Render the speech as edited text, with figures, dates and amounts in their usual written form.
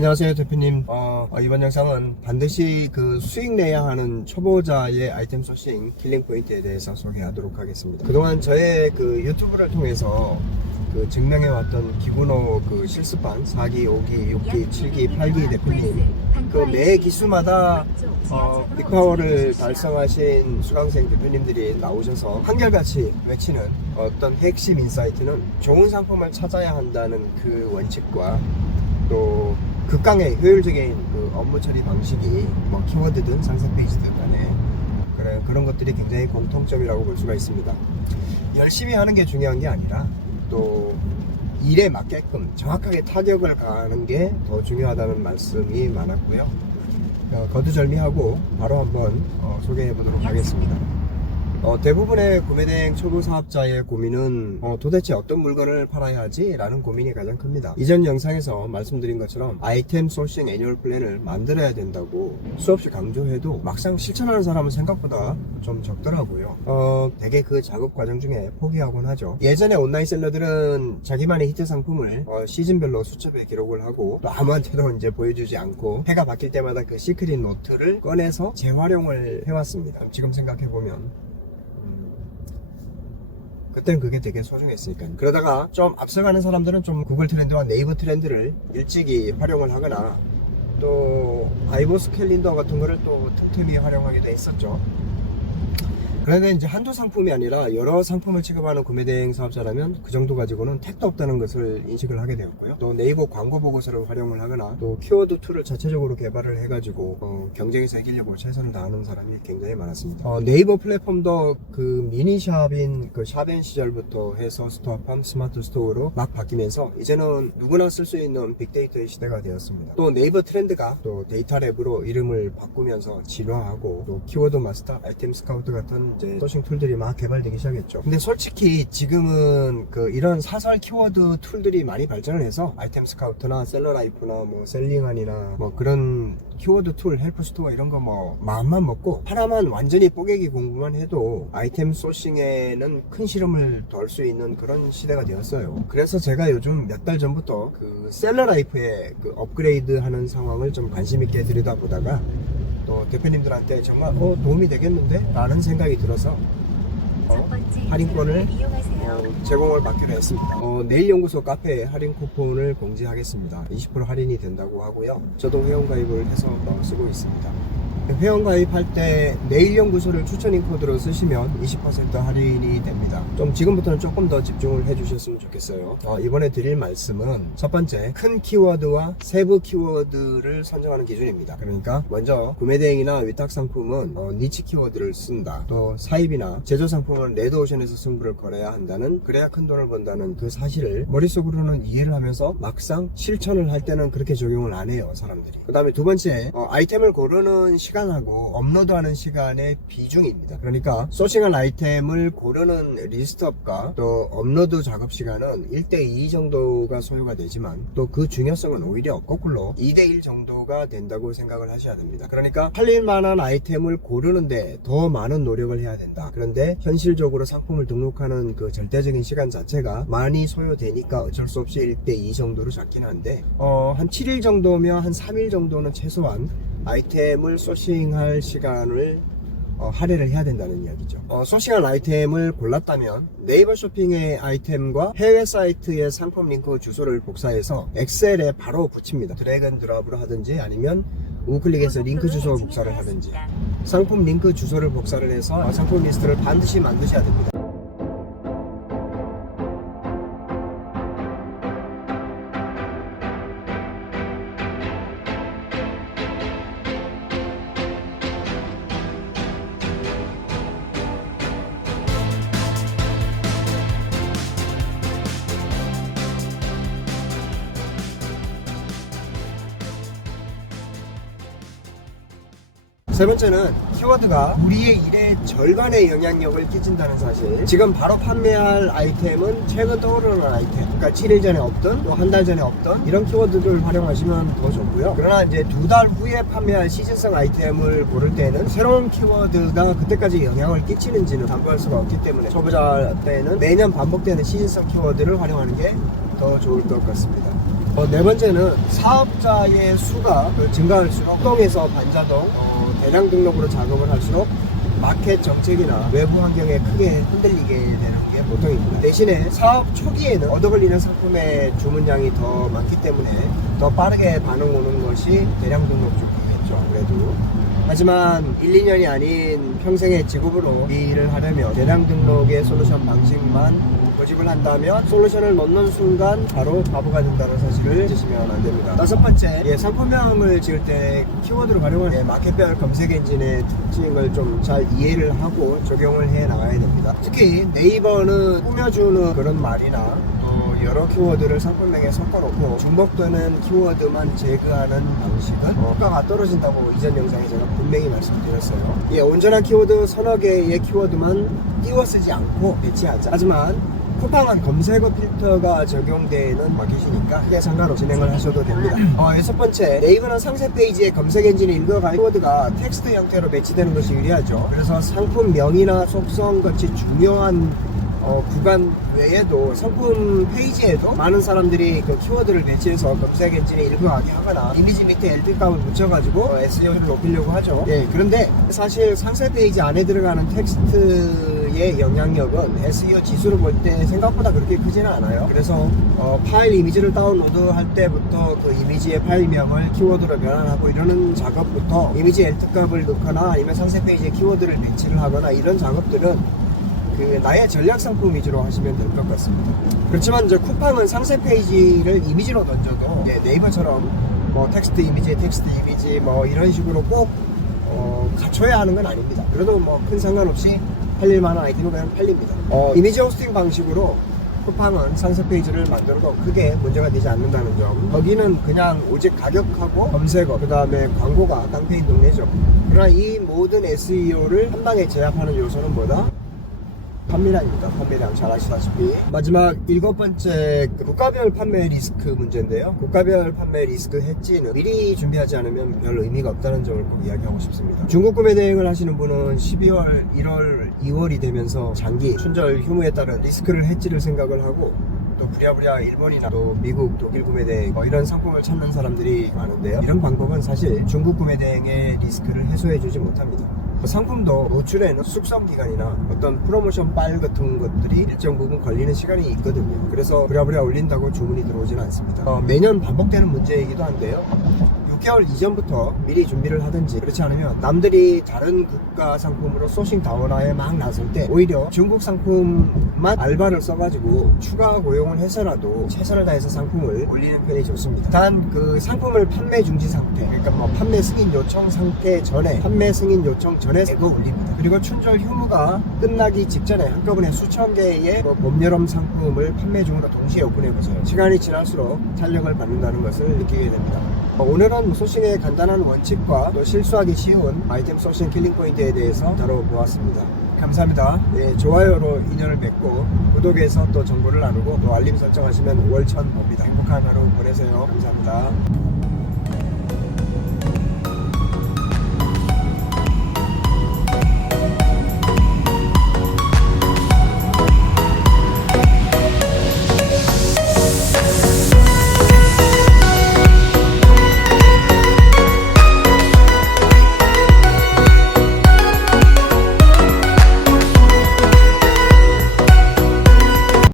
안녕하세요 대표님. 이번 영상은 반드시 수익 내야 하는 초보자의 아이템 소싱 킬링 포인트에 대해서 소개하도록 하겠습니다. 그동안 저의 유튜브를 통해서 증명해왔던 기구노 실습반 4기, 5기, 6기, 7기, 8기 대표님 매 기수마다 빅파워를 달성하신 수강생 대표님들이 나오셔서 한결같이 외치는 어떤 핵심 인사이트는 좋은 상품을 찾아야 한다는 그 원칙과 또 극강의 효율적인 업무 처리 방식이 키워드든 상세 페이지든 간에 그런 것들이 굉장히 공통점이라고 볼 수가 있습니다. 열심히 하는 게 중요한 게 아니라 또 일에 맞게끔 정확하게 타격을 가하는 게 더 중요하다는 말씀이 많았고요. 거두절미하고 바로 한번 소개해 보도록 하겠습니다. 대부분의 구매대행 초보 사업자의 고민은 도대체 어떤 물건을 팔아야 하지? 라는 고민이 가장 큽니다. 이전 영상에서 말씀드린 것처럼 아이템 소싱 애니얼 플랜을 만들어야 된다고 수없이 강조해도 막상 실천하는 사람은 생각보다 좀 적더라고요. 대개 그 작업 과정 중에 포기하곤 하죠. 예전에 온라인 셀러들은 자기만의 히트 상품을 시즌별로 수첩에 기록을 하고 또 아무한테도 이제 보여주지 않고 해가 바뀔 때마다 그 시크릿 노트를 꺼내서 재활용을 해왔습니다. 지금 생각해보면 그때는 그게 되게 소중했으니까요. 그러다가 좀 앞서가는 사람들은 좀 구글 트렌드와 네이버 트렌드를 일찍이 활용을 하거나 또 아이보스 캘린더 같은 거를 또 틈틈이 활용하기도 했었죠. 그런데 이제 한두 상품이 아니라 여러 상품을 취급하는 구매대행 사업자라면 그 정도 가지고는 택도 없다는 것을 인식을 하게 되었고요. 또 네이버 광고 보고서를 활용을 하거나 또 키워드 툴을 자체적으로 개발을 해가지고 경쟁에서 이기려고 최선을 다하는 사람이 굉장히 많았습니다. 네이버 플랫폼도 미니샵인 샵앤 시절부터 해서 스토어팜, 스마트 스토어로 막 바뀌면서 이제는 누구나 쓸 수 있는 빅데이터의 시대가 되었습니다. 또 네이버 트렌드가 또 데이터랩으로 이름을 바꾸면서 진화하고 또 키워드 마스터, 아이템 스카우트 같은 이제 소싱 툴들이 막 개발되기 시작했죠. 근데 솔직히 지금은 이런 사설 키워드 툴들이 많이 발전을 해서 아이템 스카우트나 셀러라이프나 셀링안이나 그런 키워드 툴, 헬프 스토어 이런 거 마음만 먹고 하나만 완전히 뽀개기 공부만 해도 아이템 소싱에는 큰 실험을 덜 수 있는 그런 시대가 되었어요. 그래서 제가 요즘 몇 달 전부터 셀러라이프의 업그레이드 하는 상황을 좀 관심 있게 들여다보다가 또 대표님들한테 정말 도움이 되겠는데? 라는 생각이 들어서 할인권을 제공을 받기로 했습니다. 내일연구소 카페에 할인 쿠폰을 공지하겠습니다. 20% 할인이 된다고 하고요. 저도 회원가입을 해서 쓰고 있습니다. 회원가입할 때 내일연구소를 추천인 코드로 쓰시면 20% 할인이 됩니다. 지금부터는 조금 더 집중을 해주셨으면 좋겠어요. 이번에 드릴 말씀은 첫 번째, 큰 키워드와 세부 키워드를 선정하는 기준입니다. 그러니까 먼저 구매대행이나 위탁 상품은 니치 키워드를 쓴다. 또 사입이나 제조 상품은 레드오션에서 승부를 걸어야 한다는, 그래야 큰 돈을 번다는 그 사실을 머릿속으로는 이해를 하면서 막상 실천을 할 때는 그렇게 적용을 안 해요, 사람들이. 그 다음에 두 번째, 아이템을 고르는 시간하고 업로드하는 시간의 비중입니다. 그러니까 소싱한 아이템을 고르는 리스트업과 또 업로드 작업 시간은 1대2 정도가 소요가 되지만 또 그 중요성은 오히려 거꾸로 2대1 정도가 된다고 생각을 하셔야 됩니다. 그러니까 팔릴 만한 아이템을 고르는데 더 많은 노력을 해야 된다. 그런데 현실적으로 상품을 등록하는 절대적인 시간 자체가 많이 소요되니까 어쩔 수 없이 1대2 정도로 잡긴 한데 한 7일 정도면 한 3일 정도는 최소한 아이템을 소싱할 시간을 할애를 해야 된다는 이야기죠. 소싱한 아이템을 골랐다면 네이버 쇼핑의 아이템과 해외 사이트의 상품 링크 주소를 복사해서 엑셀에 바로 붙입니다. 드래그 앤 드롭으로 하든지 아니면 우클릭해서 링크 주소 복사를 하든지, 상품 링크 주소를 복사를 해서 상품 리스트를 반드시 만드셔야 됩니다. 세 번째는 키워드가 우리의 일의 절반의 영향력을 끼친다는 사실. 지금 바로 판매할 아이템은 최근 떠오르는 아이템, 그러니까 7일 전에 없던 또 한 달 전에 없던 이런 키워드를 활용하시면 더 좋고요. 그러나 이제 2달 후에 판매할 시즌성 아이템을 고를 때는 새로운 키워드가 그때까지 영향을 끼치는지는 담보할 수가 없기 때문에 초보자 때는 매년 반복되는 시즌성 키워드를 활용하는 게 더 좋을 것 같습니다. 네 번째는 사업자의 수가 증가할수록 수동에서 반자동 대량 등록으로 작업을 할수록 마켓 정책이나 외부 환경에 크게 흔들리게 되는 게 보통입니다. 대신에 사업 초기에는 얻어걸리는 상품의 주문량이 더 많기 때문에 더 빠르게 반응 오는 것이 대량 등록 쪽이겠죠. 그래도 하지만 1, 2년이 아닌 평생의 직업으로 이 일을 하려면 대량 등록의 솔루션 방식만 고집을 한다면 솔루션을 넣는 순간 바로 바보가 된다는 사실을 잊으시면 안 됩니다. 다섯 번째, 상품명을 지을 때 키워드로 활용하는 마켓별 검색 엔진의 특징을 좀 잘 이해를 하고 적용을 해 나가야 됩니다. 특히 네이버는 꾸며주는 그런 말이나 여러 키워드를 상품명에 섞어놓고 중복되는 키워드만 제거하는 방식은 효과가 떨어진다고 이전 영상에 제가 분명히 말씀드렸어요. 온전한 키워드 서너 개의 키워드만 띄워 쓰지 않고 배치하자. 하지만 쿠팡은 검색어 필터가 적용되는 마켓이니까 크게 상관없이 진행을 하셔도 됩니다. 여섯 번째, 네이버는 상세 페이지에 검색 엔진이 읽어갈 키워드가 텍스트 형태로 배치되는 것이 유리하죠. 그래서 상품명이나 속성 같이 중요한 구간 외에도 상품 페이지에도 많은 사람들이 그 키워드를 배치해서 검색 엔진에 읽어가게 하거나 이미지 밑에 LT값을 붙여가지고 SEO를 높이려고 하죠. 그런데 사실 상세 페이지 안에 들어가는 텍스트의 영향력은 SEO 지수를 볼 때 생각보다 그렇게 크지는 않아요. 그래서 파일 이미지를 다운로드 할 때부터 그 이미지의 파일명을 키워드로 변환하고 이러는 작업부터 이미지 LT값을 넣거나 아니면 상세 페이지에 키워드를 배치를 하거나 이런 작업들은 나의 전략 상품 위주로 하시면 될 것 같습니다. 그렇지만 이제 쿠팡은 상세 페이지를 이미지로 던져도 네이버처럼 텍스트 이미지 이런 식으로 꼭 갖춰야 하는 건 아닙니다. 그래도 큰 상관없이 팔릴 만한 아이템은 팔립니다. 이미지 호스팅 방식으로 쿠팡은 상세 페이지를 만들어도 크게 문제가 되지 않는다는 점. 거기는 그냥 오직 가격하고 검색어, 그 다음에 광고가 깡패인 동네죠. 그러나 이 모든 SEO를 한 방에 제압하는 요소는 뭐다? 판매량입니다. 판매량 잘 아시다시피. 마지막 일곱 번째, 국가별 판매 리스크 문제인데요. 국가별 판매 리스크 해지는 미리 준비하지 않으면 별 의미가 없다는 점을 꼭 이야기하고 싶습니다. 중국 구매 대행을 하시는 분은 12월, 1월, 2월이 되면서 장기, 춘절, 휴무에 따른 리스크를 해지를 생각을 하고 또 부랴부랴 일본이나 또 미국, 독일 구매 대행 이런 상품을 찾는 사람들이 많은데요. 이런 방법은 사실 중국 구매 대행의 리스크를 해소해 주지 못합니다. 상품도 노출에는 숙성 기간이나 어떤 프로모션 빨 같은 것들이 일정 부분 걸리는 시간이 있거든요. 그래서 부랴부랴 올린다고 주문이 들어오지는 않습니다. 매년 반복되는 문제이기도 한데요. 6개월 이전부터 미리 준비를 하든지 그렇지 않으면 남들이 다른 국가 상품으로 소싱 다운화에 막 나설 때 오히려 중국 상품만 알바를 써가지고 추가 고용을 해서라도 최선을 다해서 상품을 올리는 편이 좋습니다. 단 그 상품을 판매 중지 상태, 그러니까 판매 승인 요청 상태 전에, 판매 승인 요청 전에 새거 올립니다. 그리고 춘절 휴무가 끝나기 직전에 한꺼번에 수천 개의 봄, 여름 상품을 판매 중으로 동시에 오픈해보세요. 시간이 지날수록 탄력을 받는다는 것을 느끼게 됩니다. 오늘은 소싱의 간단한 원칙과 또 실수하기 쉬운 아이템 소싱 킬링 포인트에 대해서 다뤄보았습니다. 감사합니다. 좋아요로 인연을 맺고 구독에서 또 정보를 나누고 또 알림 설정하시면 월천 봅니다. 행복한 하루 보내세요. 감사합니다.